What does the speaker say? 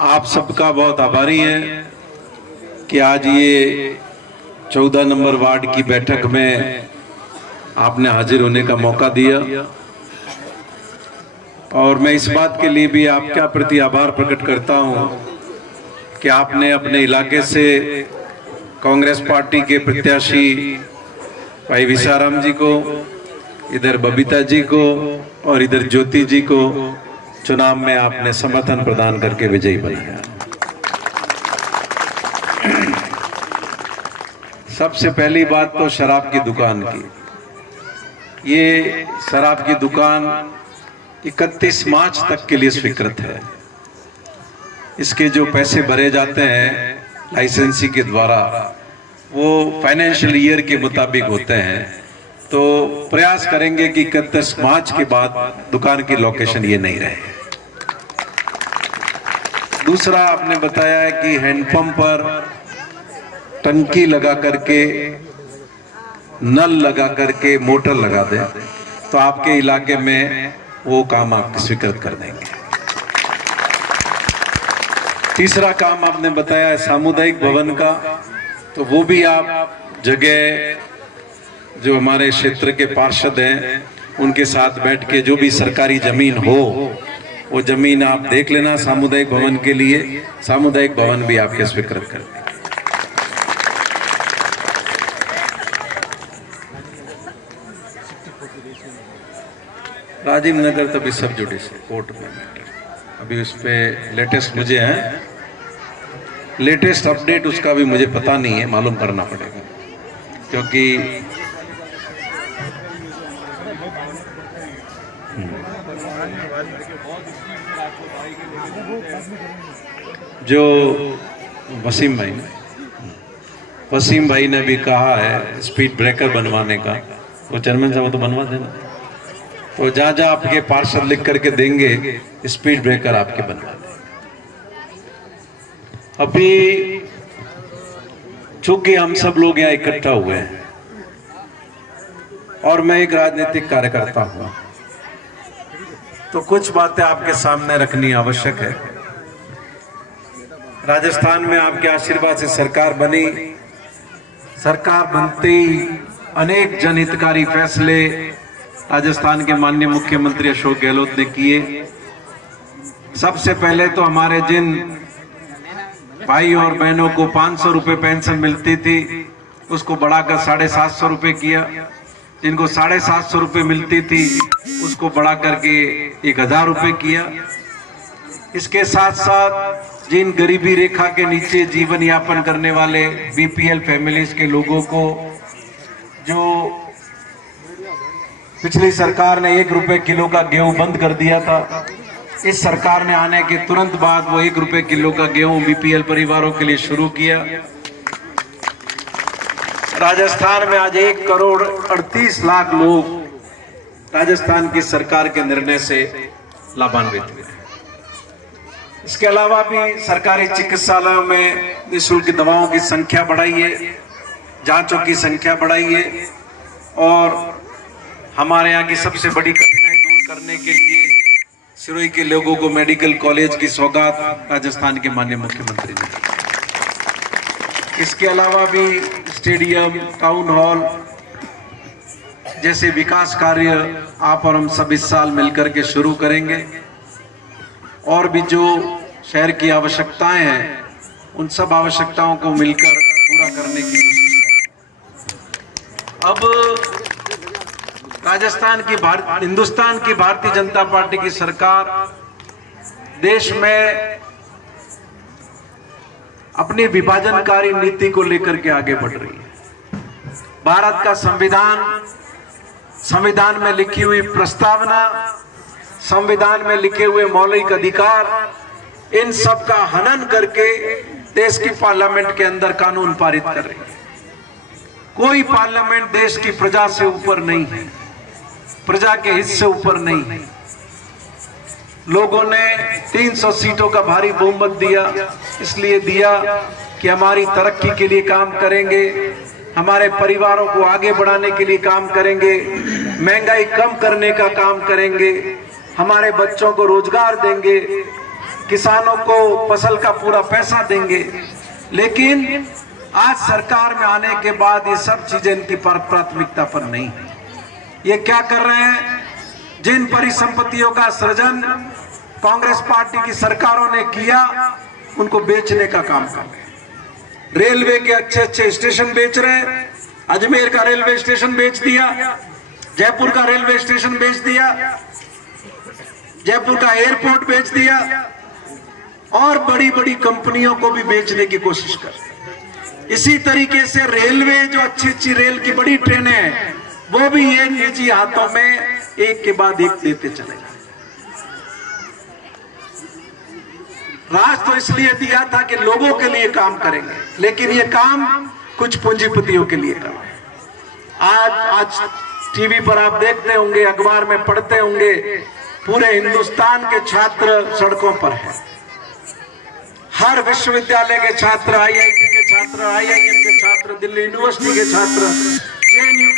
आप सबका बहुत आभारी हैं कि आज ये 14 नंबर वार्ड की बैठक में आपने हाजिर होने का मौका दिया और मैं इस बात के लिए भी आपके प्रति आभार प्रकट करता हूं कि आपने अपने इलाके से कांग्रेस पार्टी के प्रत्याशी भाई विशाराम जी को, इधर बबीता जी को और इधर ज्योति जी को चुनाव में आपने समर्थन प्रदान करके विजयी बनाया। सबसे पहली बात तो शराब की दुकान की। ये शराब की दुकान 31 मार्च तक के लिए स्वीकृत है। इसके जो पैसे भरे जाते हैं लाइसेंसी के द्वारा वो फाइनेंशियल ईयर के मुताबिक होते हैं, तो प्रयास करेंगे कि 31 मार्च के बाद दुकान की लोकेशन ये नहीं रहे। दूसरा आपने बताया है कि हैंडपंप पर टंकी लगा करके, नल लगा करके मोटर लगा दें, तो आपके इलाके में वो काम आप स्वीकृत कर देंगे। तीसरा काम आपने बताया है सामुदायिक भवन का, तो वो भी आप जगह जो हमारे क्षेत्र के पार्षद हैं उनके साथ बैठ के जो भी सरकारी जमीन हो वो जमीन आप देख लेना सामुदायिक भवन के लिए। सामुदायिक भवन भी आपके स्वीकृत कर देंगे। राजीव नगर तो अभी सब जुडिशियल कोर्ट में अभी उस पर लेटेस्ट मुझे है, लेटेस्ट अपडेट उसका भी मुझे पता नहीं है, मालूम करना पड़ेगा क्योंकि जो वसीम भाई ने भी कहा है स्पीड ब्रेकर बनवाने का, वो चेयरमैन साहब तो बनवा देना। तो जहां जहां आपके पार्षद लिख करके देंगे स्पीड ब्रेकर आपके बनवा देंगे। अभी चूंकि हम सब लोग यहाँ इकट्ठा हुए हैं और मैं एक राजनीतिक कार्यकर्ता हूं, तो कुछ बातें आपके सामने रखनी आवश्यक है। राजस्थान में आपके आशीर्वाद से सरकार बनी। सरकार बनते ही अनेक जनहितकारी फैसले राजस्थान के माननीय मुख्यमंत्री अशोक गहलोत ने किए। सबसे पहले तो हमारे जिन भाई और बहनों को 500 रुपए पेंशन मिलती थी उसको बढ़ाकर 750 रुपए किया। जिनको 750 रुपए मिलती थी उसको बढ़ा करके 1000 रुपए किया। इसके साथ साथ जिन गरीबी रेखा के नीचे जीवन यापन करने वाले बीपीएल फैमिलीज के लोगों को, जो पिछली सरकार ने 1 रुपए किलो का गेहूं बंद कर दिया था, इस सरकार ने आने के तुरंत बाद वो 1 रुपए किलो का गेहूं बीपीएल परिवारों के लिए शुरू किया। राजस्थान में आज 1 करोड़ 38 लाख लोग राजस्थान की सरकार के निर्णय से लाभान्वित हुए। इसके अलावा भी सरकारी चिकित्सालयों में निःशुल्क दवाओं की संख्या बढ़ाई है, जांचों की संख्या बढ़ाई है और हमारे यहाँ की सबसे बड़ी कठिनाई दूर करने के लिए सिरोही के लोगों को मेडिकल कॉलेज की सौगात राजस्थान के माननीय मुख्यमंत्री ने दी। इसके अलावा भी स्टेडियम, टाउन हॉल जैसे विकास कार्य आप और हम सब इस साल मिलकर के शुरू करेंगे और भी जो शहर की आवश्यकताएं हैं उन सब आवश्यकताओं को मिलकर पूरा करने की कोशिश करें। अब हिंदुस्तान की भारतीय जनता पार्टी की सरकार देश में अपनी विभाजनकारी नीति को लेकर के आगे बढ़ रही है। भारत का संविधान में लिखी हुई प्रस्तावना, संविधान में लिखे हुए मौलिक अधिकार, इन सब का हनन करके देश की पार्लियामेंट के अंदर कानून पारित कर रही है। कोई पार्लियामेंट देश की प्रजा से ऊपर नहीं है, प्रजा के हित से ऊपर नहीं है। लोगों ने 300 सीटों का भारी बहुमत दिया, इसलिए दिया कि हमारी तरक्की के लिए काम करेंगे, हमारे परिवारों को आगे बढ़ाने के लिए काम करेंगे, महंगाई कम करने का काम करेंगे, हमारे बच्चों को रोजगार देंगे, किसानों को फसल का पूरा पैसा देंगे। लेकिन आज सरकार में आने के बाद ये सब चीजें इनकी प्राथमिकता पर नहीं है। ये क्या कर रहे हैं? जिन परिसंपत्तियों का सृजन कांग्रेस पार्टी की सरकारों ने किया, उनको बेचने का काम कर रहे हैं। रेलवे के अच्छे अच्छे स्टेशन बेच रहे हैं। अजमेर का रेलवे स्टेशन बेच दिया, जयपुर का रेलवे स्टेशन बेच दिया, जयपुर का एयरपोर्ट बेच दिया, और बड़ी बड़ी कंपनियों को भी बेचने की कोशिश कर रहे हैं। इसी तरीके से रेलवे, जो अच्छी अच्छी रेल की बड़ी ट्रेनें हैं, वो भी ये निजी हाथों में एक के बाद एक देते चले गए। राज तो इसलिए दिया था कि लोगों के लिए काम करेंगे, लेकिन ये काम कुछ पूंजीपतियों के लिए कर रहे हैं। आज टीवी पर आप देखते होंगे, अखबार में पढ़ते होंगे, पूरे हिंदुस्तान के छात्र सड़कों पर हैं। हर विश्वविद्यालय के छात्र, IIT के छात्र, IIM के छात्र, दिल्ली यूनिवर्सिटी के छात्र, JNU